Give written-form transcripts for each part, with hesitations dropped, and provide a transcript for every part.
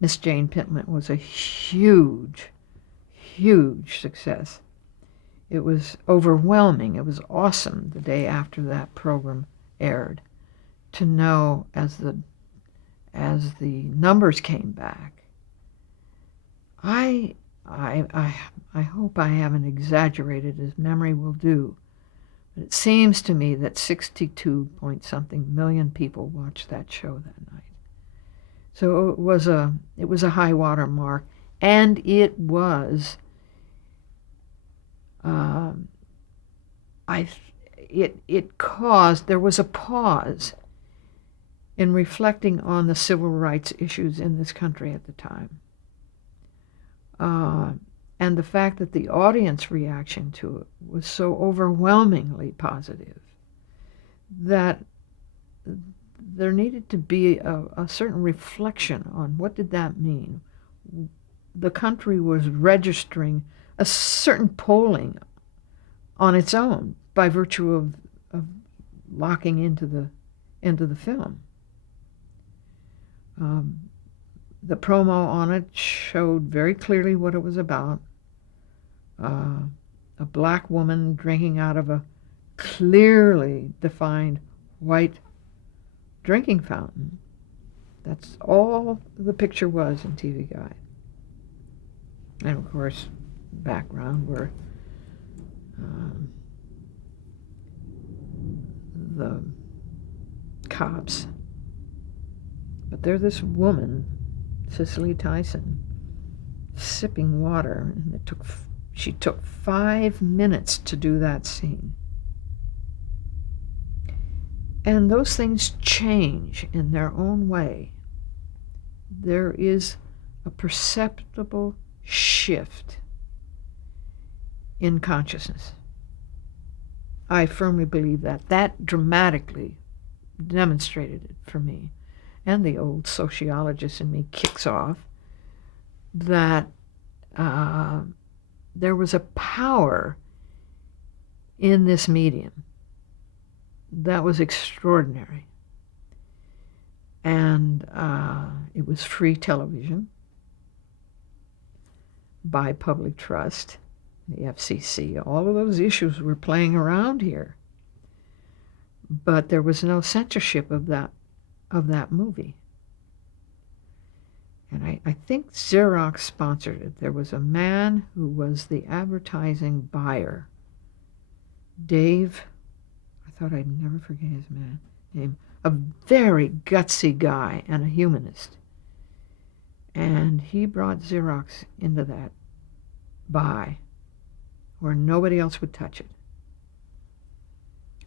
Miss Jane Pittman was a huge, huge success. It was overwhelming. It was awesome the day after that program aired to know as the numbers came back. I I hope I haven't exaggerated as memory will do, but it seems to me that 62 point something million people watched that show that night. So it was a high water mark, and um, I it caused there was a pause in reflecting on the civil rights issues in this country at the time. Uh, and the fact that the audience reaction to it was so overwhelmingly positive that there needed to be a certain reflection on what did that mean. The country was registering a certain polling on its own by virtue of locking into the film. The promo on it showed very clearly what it was about. A black woman drinking out of a clearly defined white drinking fountain. That's all the picture was in TV Guide. And of course, background were the cops. But there's this woman, Cicely Tyson, sipping water, and she took 5 minutes to do that scene. And those things change in their own way. There is a perceptible shift in consciousness. I firmly believe that. That dramatically demonstrated it for me. And the old sociologist in me kicks off that there was a power in this medium that was extraordinary. And it was free television by public trust, the FCC. All of those issues were playing around here. But there was no censorship of that movie. And I think Xerox sponsored it. There was a man who was the advertising buyer, Dave, I thought I'd never forget his name, a very gutsy guy and a humanist. And he brought Xerox into that buy where nobody else would touch it.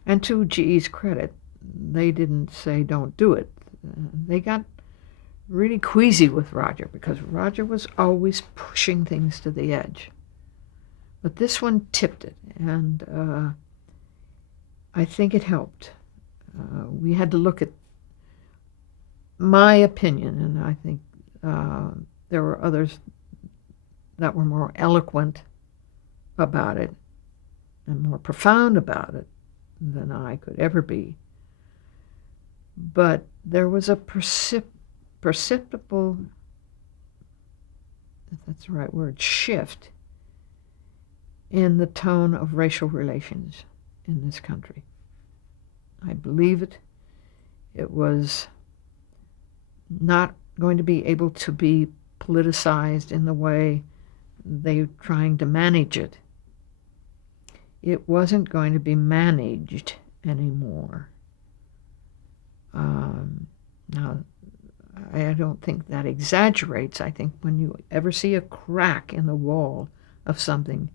And to GE's credit, they didn't say don't do it. They got really queasy with Roger because Roger was always pushing things to the edge. But this one tipped it, and I think it helped. We had to look at my opinion, and I think there were others that were more eloquent about it and more profound about it than I could ever be. But there was a perceptible, if that's the right word, shift in the tone of racial relations in this country. I believe it. It was not going to be able to be politicized in the way they're trying to manage it. It wasn't going to be managed anymore. Now, I don't think that exaggerates. I think when you ever see a crack in the wall of something,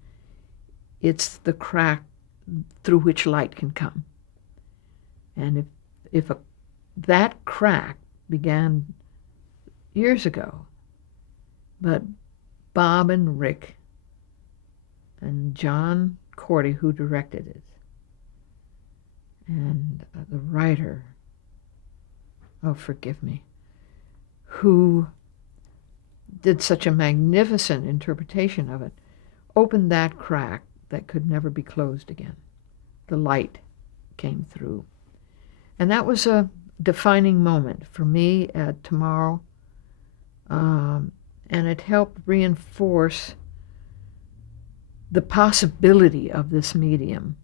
it's the crack through which light can come. And if that crack began years ago, but Bob and Rick and John Cordy, who directed it, and the writer, oh, forgive me, who did such a magnificent interpretation of it, opened that crack that could never be closed again. The light came through. And that was a defining moment for me tomorrow. it helped reinforce the possibility of this medium